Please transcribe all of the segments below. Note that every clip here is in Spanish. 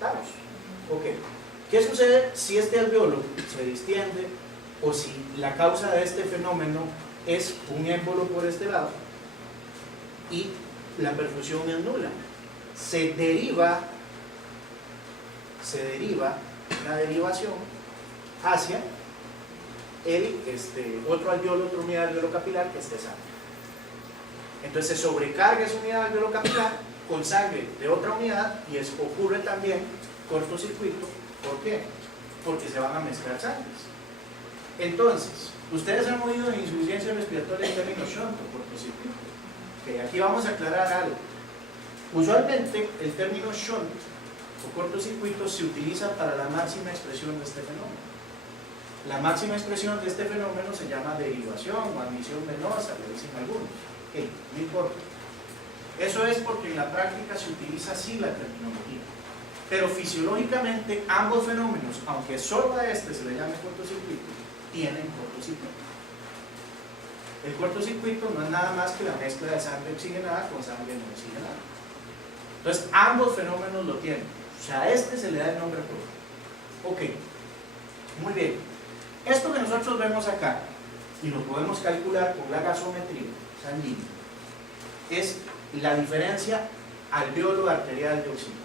¿Estamos? Ok. ¿Qué sucede si este alveolo se distiende o si la causa de este fenómeno es un émbolo por este lado y la perfusión es nula? Se deriva la derivación hacia el otro alveolo, otra unidad de alveolo capilar que esté sano. Entonces se sobrecarga esa unidad de alveolo capilar con sangre de otra unidad y eso ocurre también cortocircuito. ¿Por qué? Porque se van a mezclar sangres. Entonces, ustedes han oído en insuficiencia respiratoria el término shunt o cortocircuito. Okay, aquí vamos a aclarar algo. Usualmente el término shunt o cortocircuito se utiliza para la máxima expresión de este fenómeno. La máxima expresión de este fenómeno se llama derivación o admisión venosa, le dicen algunos. Okay, no importa. Eso es porque en la práctica se utiliza así la terminología. Pero fisiológicamente ambos fenómenos, aunque solo a este se le llame cortocircuito, tienen cortocircuito. El cortocircuito no es nada más que la mezcla de sangre oxigenada con sangre no oxigenada. Entonces ambos fenómenos lo tienen. O sea, a este se le da el nombre propio. Ok, muy bien. Esto que nosotros vemos acá, y lo podemos calcular con la gasometría sanguínea, es la diferencia alveolo arterial de oxígeno.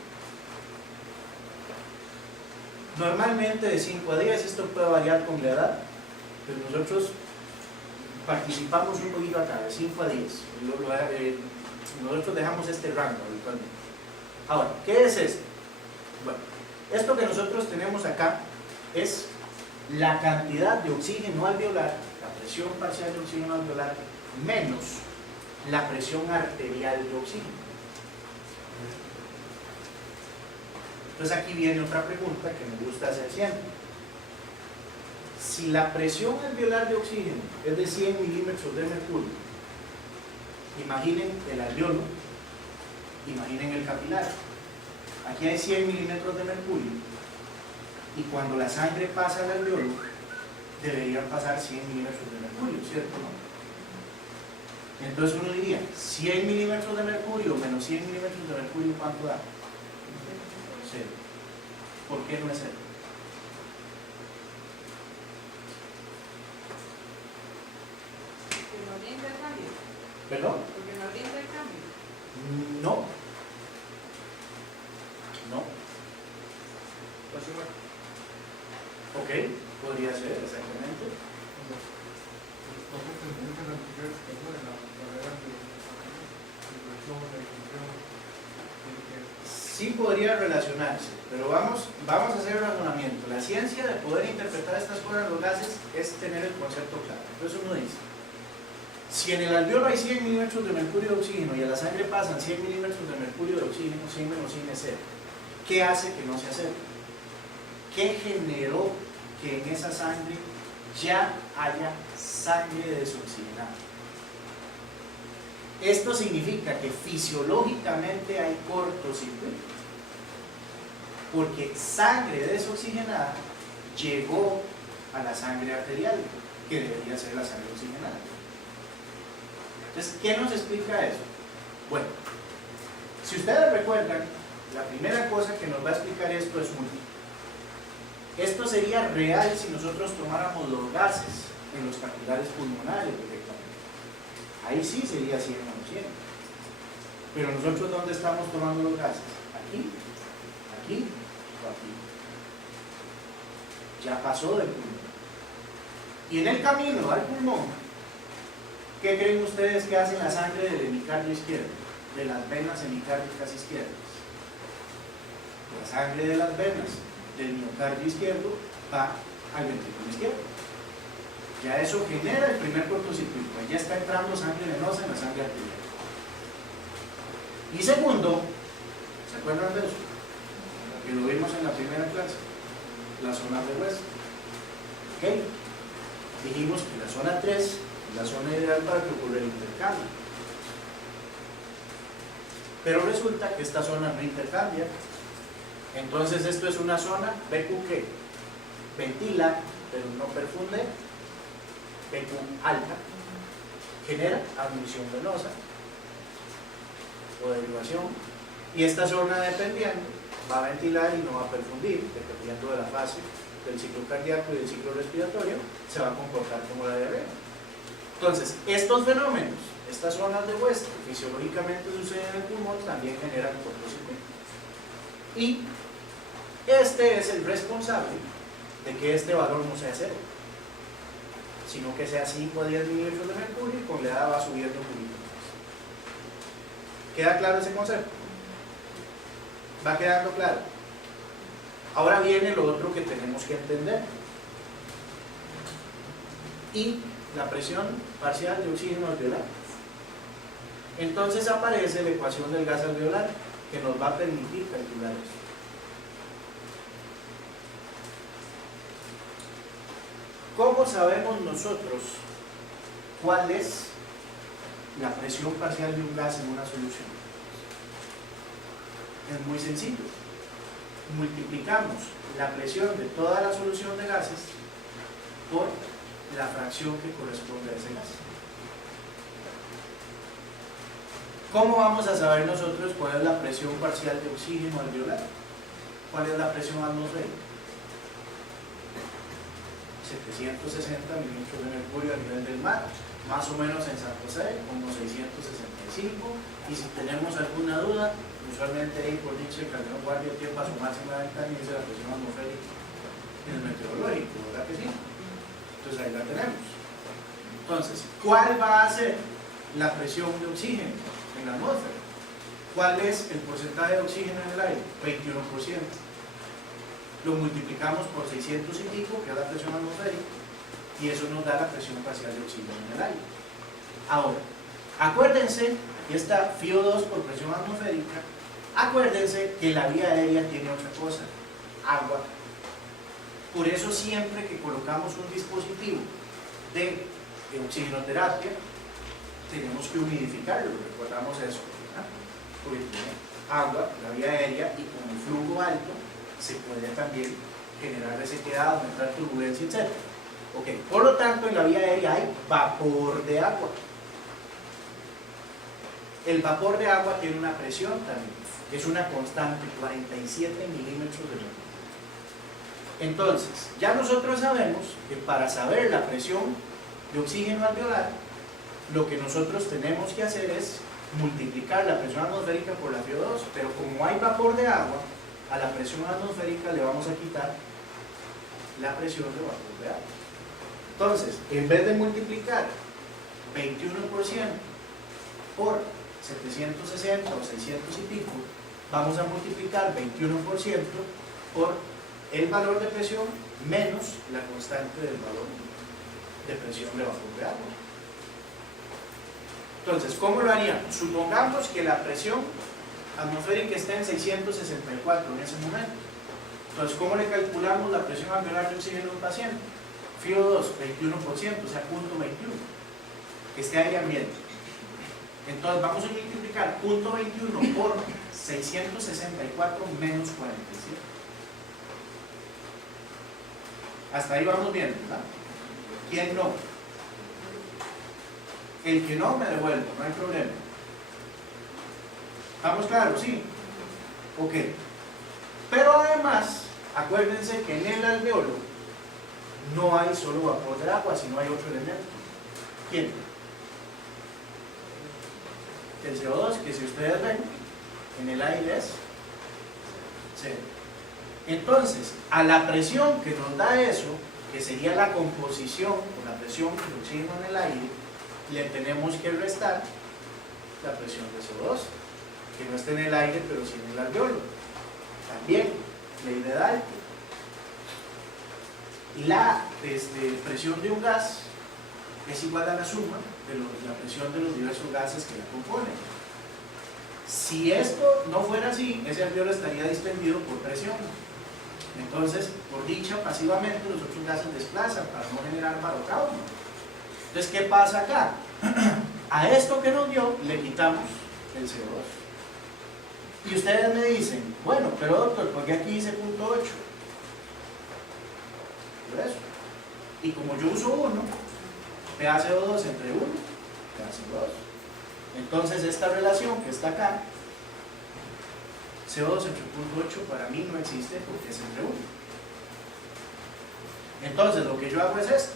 Normalmente de 5 a 10, esto puede variar con la edad, pero nosotros participamos un poquito acá, de 5 a 10. Nosotros dejamos este rango habitualmente. Ahora, ¿qué es esto? Bueno, esto que nosotros tenemos acá es la cantidad de oxígeno alveolar, la presión parcial de oxígeno alveolar, menos la presión arterial de oxígeno. Entonces aquí viene otra pregunta que me gusta hacer siempre. Si la presión alveolar de oxígeno es de 100 milímetros de mercurio, imaginen el alveolo, imaginen el capilar. Aquí hay 100 milímetros de mercurio y cuando la sangre pasa al alveolo deberían pasar 100 milímetros de mercurio, ¿cierto? ¿No? Entonces uno diría, 100 milímetros de mercurio menos 100 milímetros de mercurio, ¿cuánto da? 0. ¿Por qué no es 0? Porque no habría intercambio. ¿Perdón? Porque no habría intercambio. No. No. Pues igual. Ok, podría ser, exactamente. Sí podría relacionarse, pero vamos a hacer un razonamiento. La ciencia de poder interpretar estas cosas en los gases es tener el concepto claro. Entonces uno dice, si en el alveolo hay 100 milímetros de mercurio de oxígeno y a la sangre pasan 100 milímetros de mercurio de oxígeno, 100 menos 100 es 0. ¿Qué hace que no sea 0? ¿Qué generó que en esa sangre ya haya sangre desoxigenada? Esto significa que fisiológicamente hay cortocircuito, porque sangre desoxigenada llegó a la sangre arterial, que debería ser la sangre oxigenada. Entonces, ¿qué nos explica eso? Bueno, si ustedes recuerdan, la primera cosa que nos va a explicar esto es esto sería real si nosotros tomáramos los gases en los capilares pulmonares directamente. Ahí sí sería 100 menos 100. Pero nosotros, ¿dónde estamos tomando los gases? Aquí, aquí o aquí. Ya pasó del pulmón. Y en el camino al pulmón, ¿qué creen ustedes que hace la sangre del hemicardio izquierdo? De las venas hemicárdicas izquierdas. La sangre de las venas del miocardio izquierdo va al ventrículo izquierdo. Ya eso genera el primer cortocircuito, ya está entrando sangre venosa en la sangre arterial. Y segundo, ¿se acuerdan de eso? Que lo vimos en la primera clase, la zona de hueso. ¿Ok? Dijimos que la zona 3 es la zona ideal para que ocurra el intercambio. Pero resulta que esta zona no intercambia. Entonces esto es una zona BQ que ventila, pero no perfunde, BQ alta, genera admisión venosa o derivación, y esta zona dependiente va a ventilar y no va a perfundir, dependiendo de la fase del ciclo cardíaco y del ciclo respiratorio, se va a comportar como la diarrea. Entonces, estos fenómenos, estas zonas de West que fisiológicamente suceden en el pulmón, también generan cortocircuito. Y este es el responsable de que este valor no sea 0, sino que sea 5 a 10 milímetros de mercurio, y con la edad va subiendo un poquito más. ¿Queda claro ese concepto? ¿Va quedando claro? Ahora viene lo otro que tenemos que entender. Y la presión parcial de oxígeno alveolar. Entonces aparece la ecuación del gas alveolar, que nos va a permitir calcular eso. ¿Cómo sabemos nosotros cuál es la presión parcial de un gas en una solución? Es muy sencillo. Multiplicamos la presión de toda la solución de gases por la fracción que corresponde a ese gas. ¿Cómo vamos a saber nosotros cuál es la presión parcial de oxígeno alveolar? ¿Cuál es la presión atmosférica? 760 milímetros de mercurio a nivel del mar, más o menos en San José, como 665, y si tenemos alguna duda, usualmente ahí por dicho el Calderón Guardia tiempo a su máxima ventana y dice la presión atmosférica en el meteorológico, ¿verdad que sí? Entonces ahí la tenemos. Entonces, ¿cuál va a ser la presión de oxígeno en la atmósfera? ¿Cuál es el porcentaje de oxígeno en el aire? 21%. Lo multiplicamos por 600 y pico, que es la presión atmosférica, y eso nos da la presión parcial de oxígeno en el aire. Ahora, acuérdense, y esta FiO2 por presión atmosférica, acuérdense que la vía aérea tiene otra cosa, agua. Por eso siempre que colocamos un dispositivo de oxigenoterapia, tenemos que humidificarlo, recordamos eso, ¿verdad? Porque tiene agua, la vía aérea, y con el flujo alto, se puede también generar resequedad, aumentar turbulencia, etc. Okay. Por lo tanto, en la vía aérea hay vapor de agua. El vapor de agua tiene una presión también, que es una constante, 47 milímetros de mercurio. Entonces, ya nosotros sabemos que para saber la presión de oxígeno alveolar, lo que nosotros tenemos que hacer es multiplicar la presión atmosférica por la FiO2, pero como hay vapor de agua, a la presión atmosférica le vamos a quitar la presión de vapor de agua. Entonces, en vez de multiplicar 21% por 760 o 600 y pico, vamos a multiplicar 21% por el valor de presión menos la constante del valor de presión de vapor de agua. Entonces, ¿cómo lo haríamos? Supongamos que la presión atmosférica está en 664 en ese momento. Entonces, ¿cómo le calculamos la presión alveolar de oxígeno a un paciente? FiO2, 21%, o sea, 0.21, que esté aire ambiente. Entonces, vamos a multiplicar 0.21 por 664 menos 47. Hasta ahí vamos bien, ¿verdad? ¿Quién no? El que no, me devuelvo, no hay problema. ¿Estamos claros? Sí. Ok. Pero además, acuérdense que en el alveolo no hay solo vapor de agua, sino hay otro elemento. ¿Quién? El CO2, que si ustedes ven, en el aire es 0. Entonces, a la presión que nos da eso, que sería la composición o la presión del oxígeno en el aire, le tenemos que restar la presión de CO2, que no está en el aire, pero sí en el alveolo. También, ley de Dalton. La presión de un gas es igual a la suma de la presión de los diversos gases que la componen. Si esto no fuera así, ese alveolo estaría distendido por presión. Entonces, por dicha, pasivamente los otros gases desplazan para no generar barotrauma. Entonces, ¿qué pasa acá? A esto que nos dio, le quitamos el CO2. Y ustedes me dicen, bueno, pero doctor, ¿por qué aquí dice 0.8? Por eso. Y como yo uso 1, me hace CO2 entre 1, me hace 2. Entonces esta relación que está acá CO2 entre 0.8 para mí no existe porque es entre 1. Entonces lo que yo hago es esto: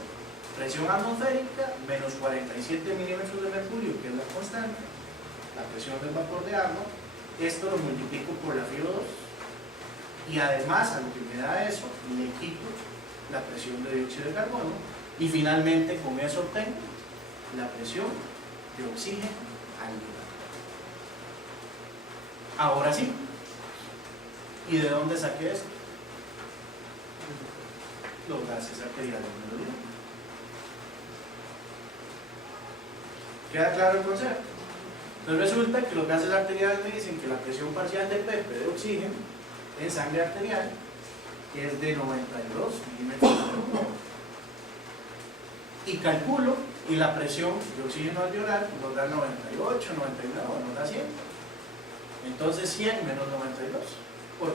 presión atmosférica menos 47 milímetros de mercurio, que es la constante, la presión del vapor de agua. Esto lo multiplico por la FiO2 y además a lo que me da eso le quito la presión de dióxido de carbono y finalmente con eso obtengo la presión de oxígeno al lugar. Ahora sí, ¿y de dónde saqué esto? Los gases arteriales me lo dieron. ¿Queda claro el concepto? Entonces resulta que los gases arteriales me dicen que la presión parcial de pp de oxígeno en sangre arterial es de 92 milímetros de mercurio. Y calculo, y la presión de oxígeno alveolar nos da 98, 99, o nos da 100. Entonces 100 menos 92, 8.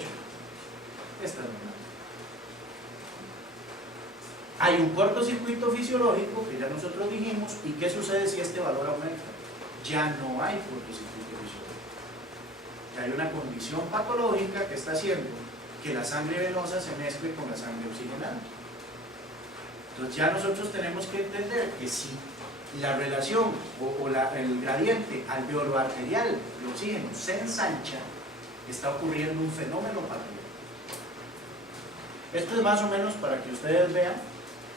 Esta es la. Hay un cortocircuito fisiológico que ya nosotros dijimos. ¿Y qué sucede si este valor aumenta? Ya no hay cortocircuito fisiológico. Ya hay una condición patológica que está haciendo que la sangre venosa se mezcle con la sangre oxigenada. Entonces ya nosotros tenemos que entender que si la relación el gradiente alveolo-arterial de oxígeno se ensancha, está ocurriendo un fenómeno patológico. Esto es más o menos para que ustedes vean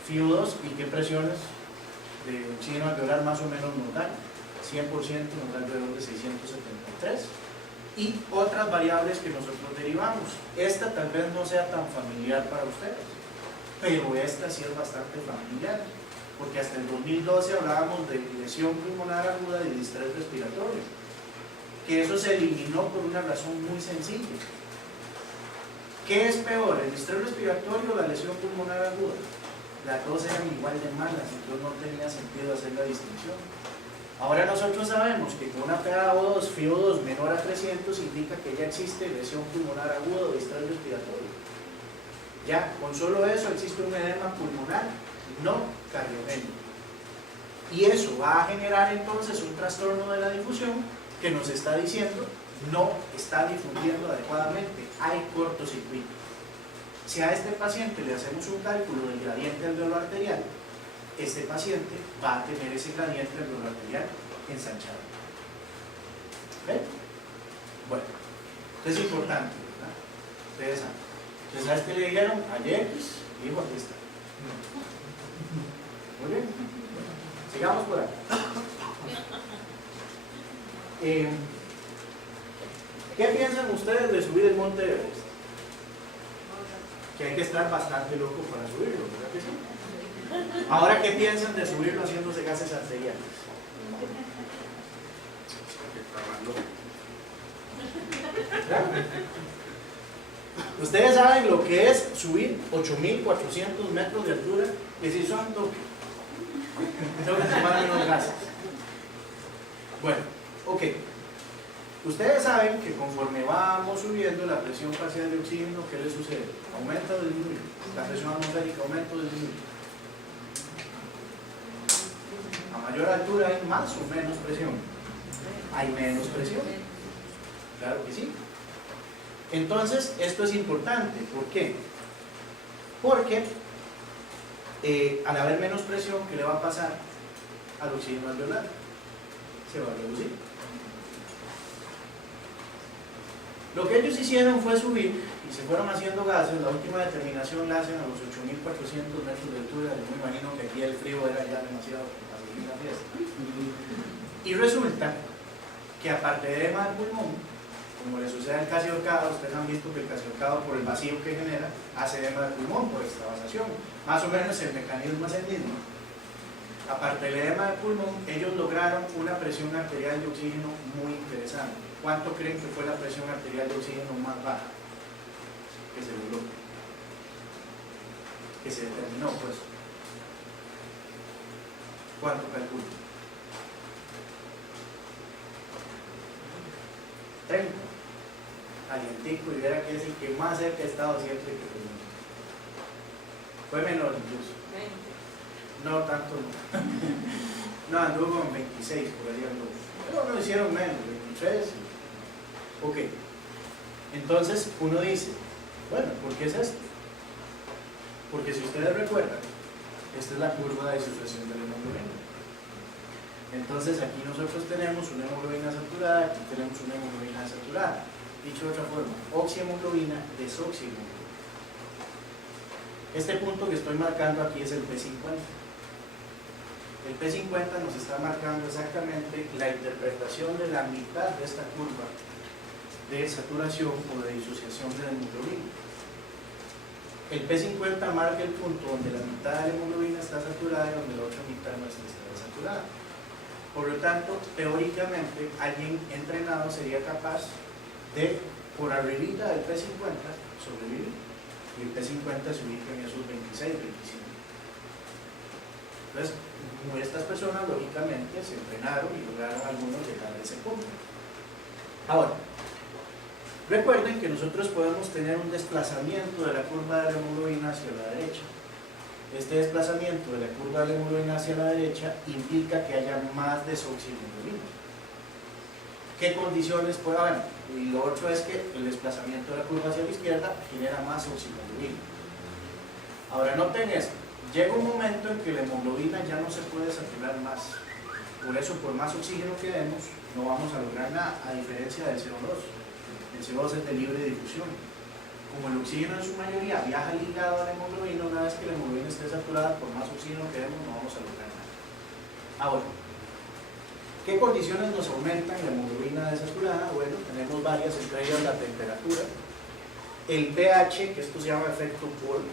FiO2 y qué presiones de oxígeno alveolar más o menos nos dan. 100% nos da alrededor de 673 y otras variables que nosotros derivamos. Esta tal vez no sea tan familiar para ustedes, pero esta sí es bastante familiar, porque hasta el 2012 hablábamos de lesión pulmonar aguda y distrés respiratorio, que eso se eliminó por una razón muy sencilla. ¿Qué es peor, el distrés respiratorio o la lesión pulmonar aguda? Las dos eran igual de malas, entonces no tenía sentido hacer la distinción. Ahora nosotros sabemos que con una PaO2, FiO2 menor a 300 indica que ya existe lesión pulmonar aguda o distrés respiratorio. Ya, con solo eso existe un edema pulmonar no cardiogénico. Y eso va a generar entonces un trastorno de la difusión que nos está diciendo no está difundiendo adecuadamente, hay cortocircuito. Si a este paciente le hacemos un cálculo del gradiente alveolo-arterial, este paciente va a tener ese gradiente alveolo-arterial ensanchado. ¿Ven? Bueno, esto es importante, ¿verdad? Ustedes saben. Entonces a este le dijeron a X, y dijo aquí está. Muy bien. Sigamos por ahí. ¿Qué piensan ustedes de subir el monte Everest? Que hay que estar bastante loco para subirlo, ¿verdad que sí? Ahora, ¿qué piensan de subirlo haciéndose gases arteriales? Ustedes saben lo que es subir 8.400 metros de altura y si son toque. Tengo que tomar menos gases. Bueno, ok. Ustedes saben que conforme vamos subiendo la presión parcial de oxígeno, ¿qué le sucede? ¿Aumenta o disminuye? La presión atmosférica aumenta o disminuye. A mayor altura hay más o menos presión. Hay menos presión. Claro que sí. Entonces, esto es importante. ¿Por qué? Porque al haber menos presión, ¿qué le va a pasar al oxígeno alveolar? Se va a reducir. Lo que ellos hicieron fue subir y se fueron haciendo gases. La última determinación la hacen a los 8.400 metros de altura. Yo me imagino que aquí el frío era ya demasiado para seguir la fiesta. Y resulta que aparte de edema del pulmón, como le sucede al casi ahorcado, ustedes han visto que el casi ahorcado, por el vacío que genera, hace edema del pulmón por extravasación. Más o menos el mecanismo es el mismo. Aparte del edema del pulmón, ellos lograron una presión arterial de oxígeno muy interesante. ¿Cuánto creen que fue la presión arterial de oxígeno más baja que se logró? Que se determinó, pues. ¿Cuánto calculo? 30. Alientico, y verá que es el que más cerca ha estado siempre que tenemos. Fue menor incluso. 20. No, tanto no. No, anduvo con 26, por ahí anduvo. Pero no hicieron menos, 23. Ok. Entonces uno dice, bueno, ¿por qué es esto? Porque si ustedes recuerdan, esta es la curva de disociación de la hemoglobina. Entonces aquí nosotros tenemos una hemoglobina saturada, aquí tenemos una hemoglobina saturada. Dicho de otra forma, oxihemoglobina, desoxihemoglobina. Este punto que estoy marcando aquí es el P50. El P50 nos está marcando exactamente la interpretación de la mitad de esta curva de saturación o de disociación de la hemoglobina. El P50 marca el punto donde la mitad de la hemoglobina está saturada y donde la otra mitad no está saturada. Por lo tanto, teóricamente, alguien entrenado sería capaz de, por arribita del P50, sobrevivir. Y el P50 se ubica en esos 26, 25. Entonces, estas personas lógicamente se entrenaron y lograron algunos llegar a ese punto. Ahora, recuerden que nosotros podemos tener un desplazamiento de la curva de la hemoglobina hacia la derecha. Este desplazamiento de la curva de la hemoglobina hacia la derecha implica que haya más desoxihemoglobina. ¿Qué condiciones puede haber? Y lo otro es que el desplazamiento de la curva hacia la izquierda genera más oxihemoglobina. Ahora noten esto, llega un momento en que la hemoglobina ya no se puede saturar más. Por eso, por más oxígeno que demos, no vamos a lograr nada, a diferencia del CO2. El CO2 es de libre difusión. Como el oxígeno en su mayoría viaja ligado a la hemoglobina, una vez que la hemoglobina esté saturada, por más oxígeno que demos, no vamos a lograr nada. Ahora, ¿qué condiciones nos aumentan la hemoglobina desaturada? Bueno, tenemos varias, entre ellas la temperatura, el pH, que esto se llama efecto Bohr.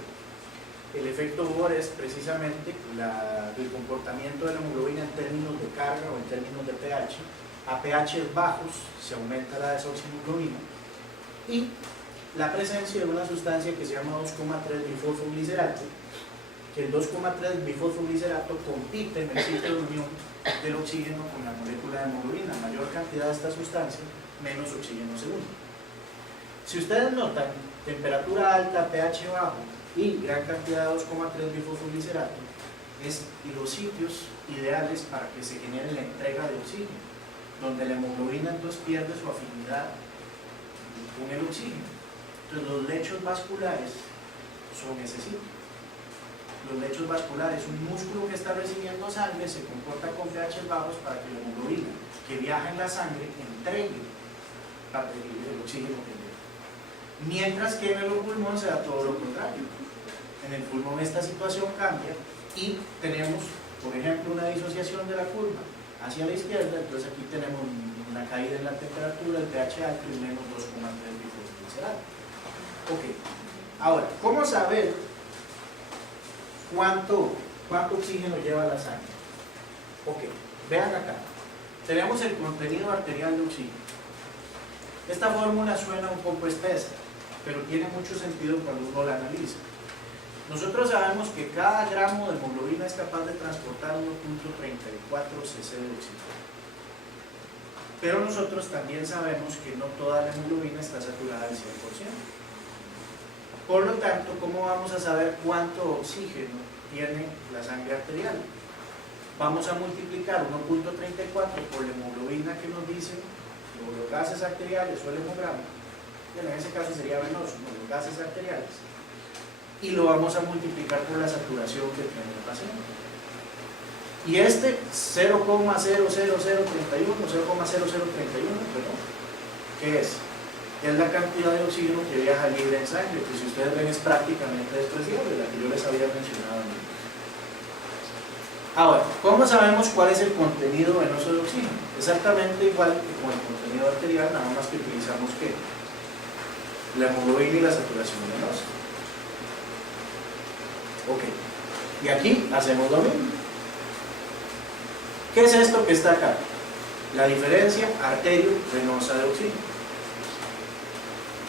El efecto Bohr es precisamente el comportamiento de la hemoglobina en términos de carga o en términos de pH. A pH bajos se aumenta la desoxihemoglobina y la presencia de una sustancia que se llama 2,3-bifosfoglicerato, que el 2,3-bifosfoglicerato compite en el sitio de unión del oxígeno con la molécula de hemoglobina. Mayor cantidad de esta sustancia, menos oxígeno se une. Si ustedes notan, temperatura alta, pH bajo y gran cantidad de 2,3-bifosfoglicerato es los sitios ideales para que se genere la entrega de oxígeno, donde la hemoglobina entonces pierde su afinidad con el oxígeno. Entonces los lechos vasculares son ese sitio. Los lechos vasculares, un músculo que está recibiendo sangre, se comporta con pH bajos para que la hemoglobina que viaja en la sangre entregue el oxígeno que lleva. Mientras que en el pulmón se da todo lo contrario. En el pulmón esta situación cambia y tenemos, por ejemplo, una disociación de la curva hacia la izquierda. Entonces aquí tenemos una caída en la temperatura, el pH alto y menos 2,3-bifosfoglicerato. Ok, ahora, ¿cómo saber cuánto oxígeno lleva la sangre? Ok, vean acá, tenemos el contenido arterial de oxígeno. Esta fórmula suena un poco espesa, pero tiene mucho sentido cuando uno la analiza. Nosotros sabemos que cada gramo de hemoglobina es capaz de transportar 1.34 cc de oxígeno. Pero nosotros también sabemos que no toda la hemoglobina está saturada al 100%. Por lo tanto, ¿cómo vamos a saber cuánto oxígeno tiene la sangre arterial? Vamos a multiplicar 1.34 por la hemoglobina que nos dicen los gases arteriales o el hemograma. Bueno, en ese caso sería venoso, ¿no? Los gases arteriales. Y lo vamos a multiplicar por la saturación que tiene el paciente. Y este 0,00031, perdón, ¿qué es? Es la cantidad de oxígeno que viaja libre en sangre, que si ustedes ven es prácticamente despreciable, la que yo les había mencionado antes. Ahora, ¿cómo sabemos cuál es el contenido venoso de oxígeno? Exactamente igual que con el contenido arterial, nada más que utilizamos ¿qué? La hemoglobina y la saturación venosa. Ok, y aquí hacemos lo mismo. ¿Qué es esto que está acá? La diferencia arterio-venosa de oxígeno.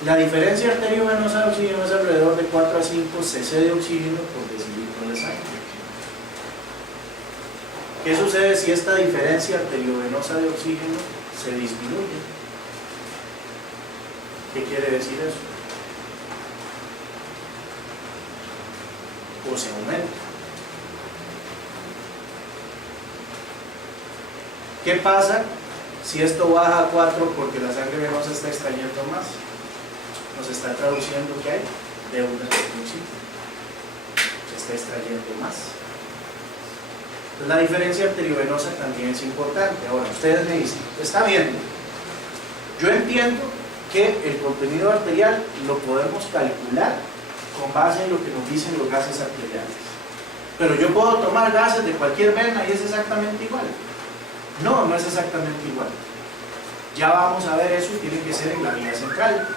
La diferencia arterio-venosa de oxígeno es alrededor de 4 a 5 cc de oxígeno por decilitro de sangre. ¿Qué sucede si esta diferencia arteriovenosa de oxígeno se disminuye? ¿Qué quiere decir eso? O se aumenta. ¿Qué pasa si esto baja a 4 porque la sangre venosa está extrayendo más? nos está traduciendo que hay deuda de oxígeno. Se está extrayendo más. Entonces, la diferencia arteriovenosa también es importante. Ahora, ustedes me dicen, está bien, yo entiendo que el contenido arterial lo podemos calcular con base en lo que nos dicen los gases arteriales. Pero yo puedo tomar gases de cualquier vena y es exactamente igual. No, no es exactamente igual. Ya vamos a ver eso y tiene que ser en la vía central.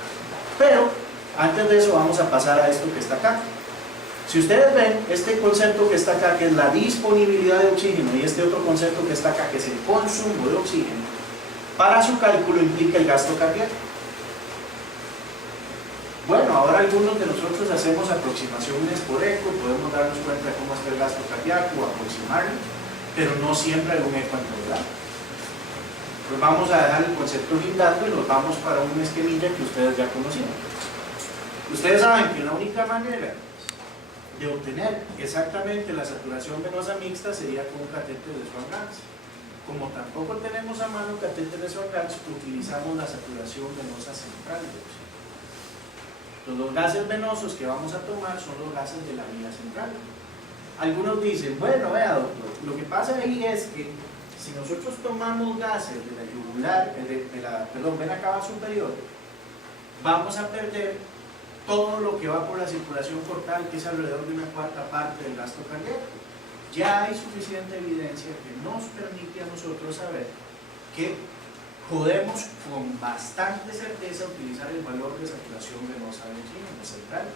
Pero antes de eso vamos a pasar a esto que está acá. Si ustedes ven, este concepto que está acá, que es la disponibilidad de oxígeno, y este otro concepto que está acá, que es el consumo de oxígeno, para su cálculo implica el gasto cardíaco. Bueno, ahora algunos de nosotros hacemos aproximaciones por eco, podemos darnos cuenta de cómo está el gasto cardíaco, aproximarlo, pero no siempre hay un eco en verdad. Pues vamos a dejar el concepto guindando y nos vamos para una esquemilla que ustedes ya conocían. Ustedes saben que la única manera de obtener exactamente la saturación venosa mixta sería con un catéter de Swan-Ganz. Como tampoco tenemos a mano catéter de Swan-Ganz, utilizamos la saturación venosa central de oxígeno. Entonces, los gases venosos que vamos a tomar son los gases de la vía central. Algunos dicen, bueno, vea doctor, lo que pasa ahí es que si nosotros tomamos gases de la yugular, vena cava superior, vamos a perder todo lo que va por la circulación cortal, que es alrededor de una cuarta parte del gasto cardíaco. Ya hay suficiente evidencia que nos permite a nosotros saber que podemos con bastante certeza utilizar el valor de saturación venosa de oxígeno central,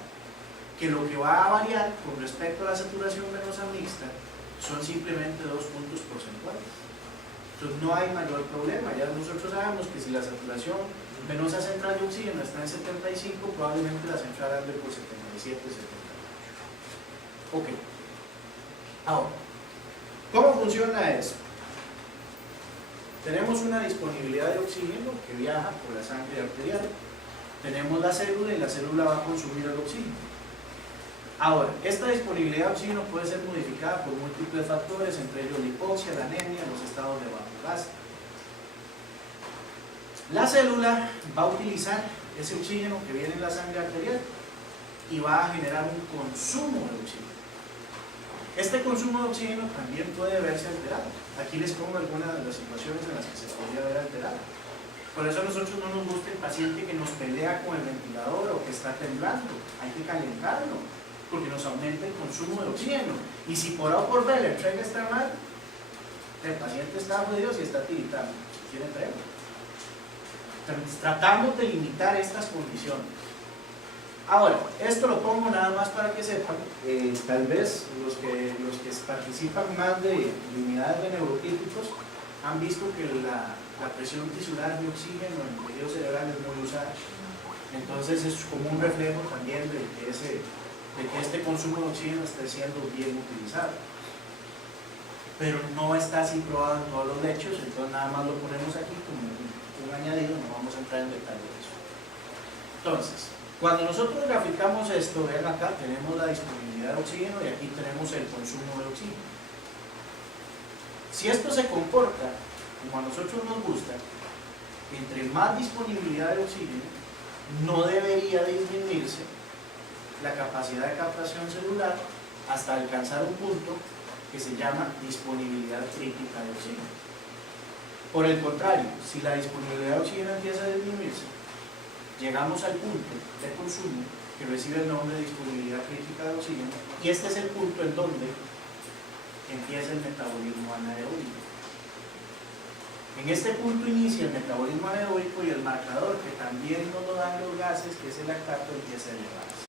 que lo que va a variar con respecto a la saturación venosa mixta son simplemente 2 puntos porcentuales. Entonces no hay mayor problema. Ya nosotros sabemos que si la saturación venosa central de oxígeno está en 75, probablemente la central ande por 77, 78. Ok. Ahora, ¿cómo funciona eso? Tenemos una disponibilidad de oxígeno que viaja por la sangre arterial. Tenemos la célula y la célula va a consumir el oxígeno. Ahora, esta disponibilidad de oxígeno puede ser modificada por múltiples factores, entre ellos la hipoxia, la anemia, los estados de bajo gasto. La célula va a utilizar ese oxígeno que viene en la sangre arterial y va a generar un consumo de oxígeno. Este consumo de oxígeno también puede verse alterado. Aquí les pongo algunas de las situaciones en las que se podría ver alterado. Por eso a nosotros no nos gusta el paciente que nos pelea con el ventilador o que está temblando. Hay que calentarlo, porque nos aumenta el consumo de oxígeno. Y si por A o por B la entrega está mal, el paciente está jodido si está tiritando. Si quiere entrega. Tratamos de limitar estas condiciones. Ahora, esto lo pongo nada más para que sepan, tal vez los que participan más de unidades de neurotípicos han visto que la presión tisular de oxígeno en el tejido cerebral es muy usada. Entonces es como un reflejo también de que este consumo de oxígeno esté siendo bien utilizado. Pero no está así probado en todos los lechos, entonces nada más lo ponemos aquí como un añadido, no vamos a entrar en detalle de eso. Entonces, cuando nosotros graficamos esto, vean acá, tenemos la disponibilidad de oxígeno y aquí tenemos el consumo de oxígeno. Si esto se comporta como a nosotros nos gusta, entre más disponibilidad de oxígeno, no debería disminuirse la capacidad de captación celular hasta alcanzar un punto que se llama disponibilidad crítica de oxígeno. Por el contrario, si la disponibilidad de oxígeno empieza a disminuirse, llegamos al punto de consumo que recibe el nombre de disponibilidad crítica de oxígeno, y este es el punto en donde empieza el metabolismo anaeróbico. En este punto inicia el metabolismo anaeróbico y el marcador que también nos lo dan los gases, que es el lactato, empieza a elevarse.